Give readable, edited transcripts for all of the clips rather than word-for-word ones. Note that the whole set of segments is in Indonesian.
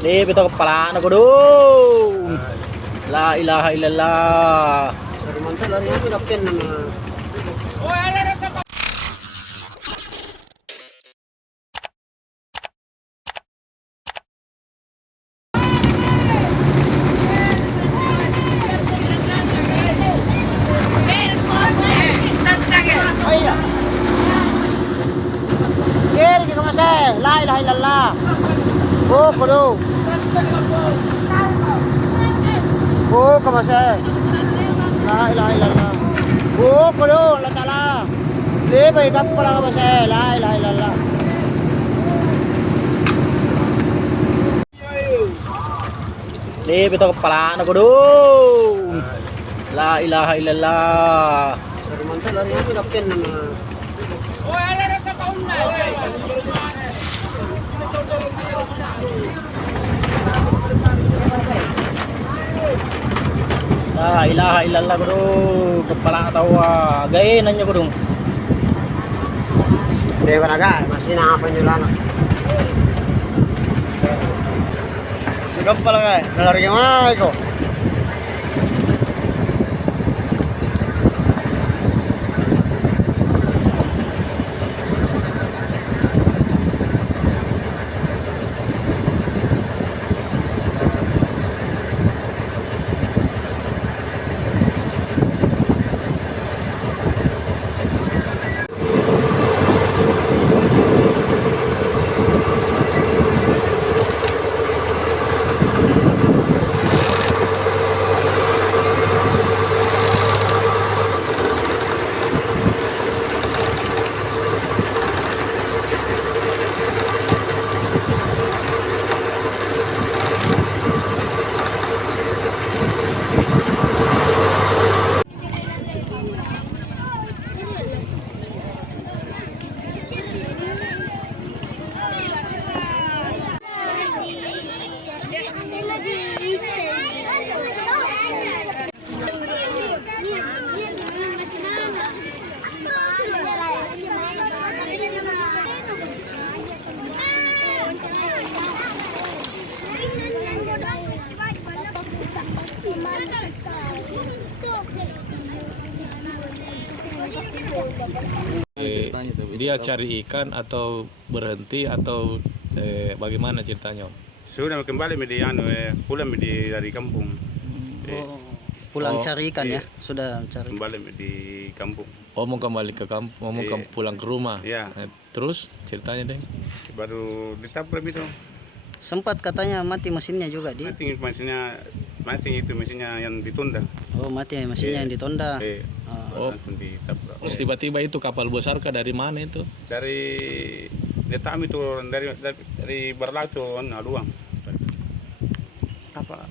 Lipit ako kepala na ko dong. La ilaha illallah. Sarumantal lari ako kapten na mga. Kiri di kamase, la ilaha illallah. Oh, kudu. Oh, kamase. La ilaha illallah. Oh, kudu, la taala. Lebay ka pala kamase, la ilaha illallah. Lipit ako kepala na ko dong. La ilaha illallah. Sarumantal lari ako kapten na mga. La ilaha illallah ko dong. Kepala tawa. Gayin nanya ko dong. Dewa naga, masih na nyo lang. Sigam pala nga, nalari ka mga ko. Dia cari ikan atau berhenti atau bagaimana ceritanya? Sudah kembali pulang dari kampung. Pulang Oh, cari ikan ya, iya. sudah cari. Kembali di kampung. Oh, mau kembali ke kampung, mau Iya. pulang ke rumah. Iya. Terus ceritanya deh. Baru ditabrak itu. Sempat katanya mati mesinnya juga di. Mesinnya yang ditunda. Oh, mati mesinnya yang ditonda. Oh. Langsung ditabrak. Terus tiba-tiba itu kapal besar kah dari mana itu? Dari Netam itu dari Barlato Aluang. Apa?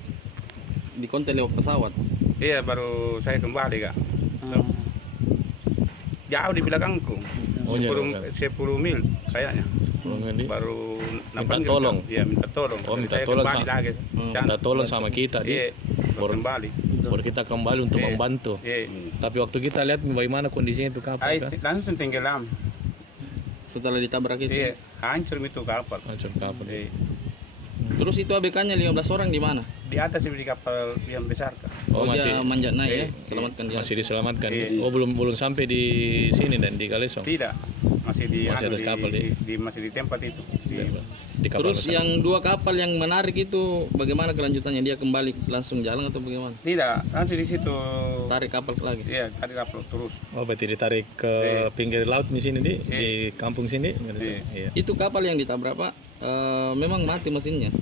Di konten lewat pesawat. Iya, baru saya kembali kak. Jauh di belakangku. Oh, 10 mil kayaknya. Baru Minta tolong. Iya, minta tolong. Oh, minta Saya tolong kembali sama- lagi. Minta tolong sama kita Iya, baru kembali. baru kita kembali untuk Iya. membantu. Iya. Tapi waktu kita lihat bagaimana kondisinya itu kapal kan? Langsung tenggelam. Setelah ditabrak itu. Iya, hancur itu kapal. Hancur kapal. Iya. Terus itu ABK-nya 15 orang di mana? Di atas di kapal yang besar kak. Oh, dia masih manjat naik ya, Iya. selamatkan dia. masih diselamatkan. Iya. Oh, belum sampai di sini dan di Kalesong. Tidak, masih di Masih ada kapal masih di tempat itu. Di kapal Terus besar. yang 2 kapal yang menarik itu bagaimana kelanjutannya? Dia kembali langsung jalan atau bagaimana? Tidak, langsung di situ. Tarik kapal lagi. Iya, tarik kapal terus. Oh, berarti ditarik ke Iya. pinggir laut di sini di Iya. di kampung sini. Iya. Iya. Itu kapal yang ditabrak Pak, memang mati mesinnya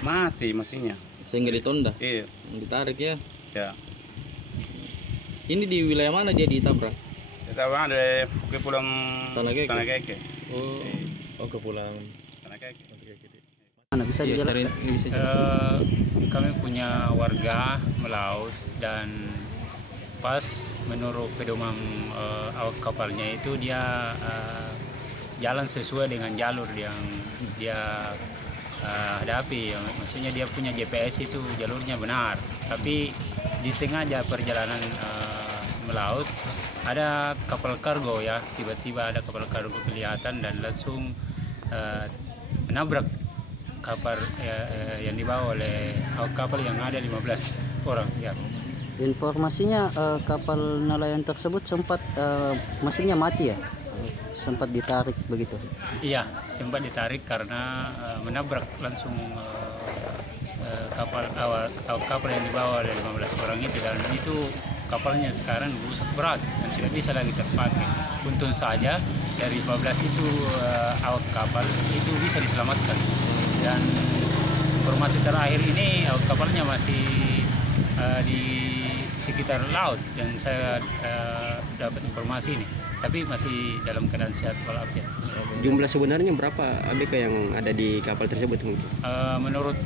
Mati mesinnya. sehingga ditonda, Iya, ditarik ya. ya. Ini di wilayah mana dia ditabrak? Kita ada Kepulauan Tanah Keke. Oh, ke pulang. Tanah Keke. Mana bisa Iya, dijelaskan? ini bisa jelaskan. Kami punya warga melaut dan pas menurut pedoman awak kapalnya itu dia jalan sesuai dengan jalur yang dia hadapi. Maksudnya dia punya GPS itu jalurnya benar, tapi di tengah perjalanan melaut ada kapal kargo ya, tiba-tiba ada kapal kargo kelihatan dan langsung menabrak kapal yang dibawa oleh awak kapal yang ada 15 orang ya. Informasinya kapal nelayan tersebut sempat mesinnya mati ya? Sempat ditarik begitu? Iya, sempat ditarik karena menabrak langsung kapal awak kapal yang dibawa oleh 15 orang itu, dan itu kapalnya sekarang rusak berat dan tidak bisa lagi terpakai. Untung saja dari 15 itu awak kapal itu bisa diselamatkan, dan informasi terakhir ini awak kapalnya masih di sekitar laut yang saya dapat informasi ini, tapi masih dalam keadaan sehat walafiat. Jumlah sebenarnya berapa ABK yang ada di kapal tersebut mungkin? Menurut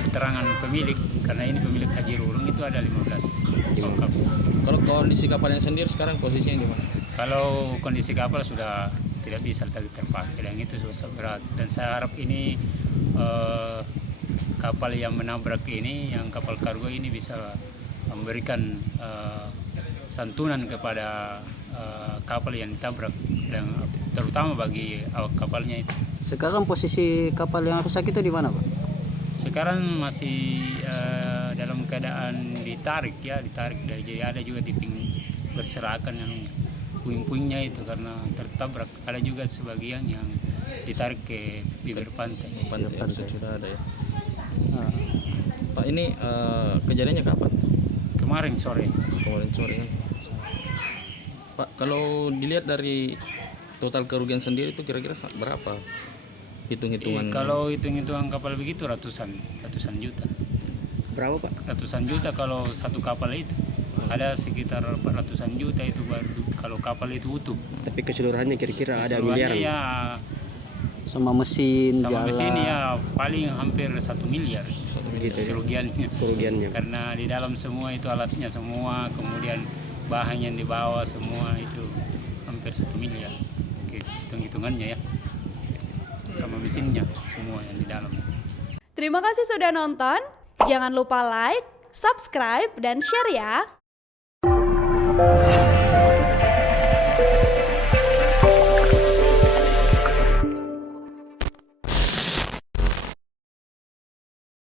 keterangan pemilik, karena ini pemilik Haji Rurung, itu ada 15 awak kapal. Kalau kondisi kapalnya sendiri sekarang posisinya di mana? Kalau kondisi kapal sudah tidak bisa lagi terpakai dan itu susah berat, dan saya harap ini kapal yang menabrak ini, yang kapal kargo ini bisa memberikan santunan kepada kapal yang ditabrak, dan terutama bagi awak kapalnya itu. Sekarang posisi kapal yang rusak itu di mana, Pak? Sekarang masih dalam keadaan ditarik, jadi ada juga berserakan yang puing-puingnya itu karena tertabrak. Ada juga sebagian yang ditarik ke bibir pantai. Pantai sudah ada ya. Pak, ini kejadiannya kapan? Kemarin sore. Kemarin sore kan. Pak, kalau dilihat dari total kerugian sendiri itu kira-kira berapa? Hitung-hitungan. Kalau hitung-hitungan kapal begitu ratusan juta. Berapa Pak? Ratusan juta kalau satu kapal itu. Ada sekitar 400-an juta itu baru kalau kapal itu utuh. Tapi keseluruhannya kira-kira ada Keseluruhannya miliaran? ya, Sama mesin, sama jalan. mesin ya paling hampir 1 miliar Gitu ya? kerugiannya. Karena di dalam semua itu alatnya semua, kemudian bahan yang dibawa semua itu hampir 1 miliar. Oke, hitung-hitungannya ya. Sama mesinnya semua yang di dalam. Terima kasih sudah nonton. Jangan lupa like, subscribe, dan share ya.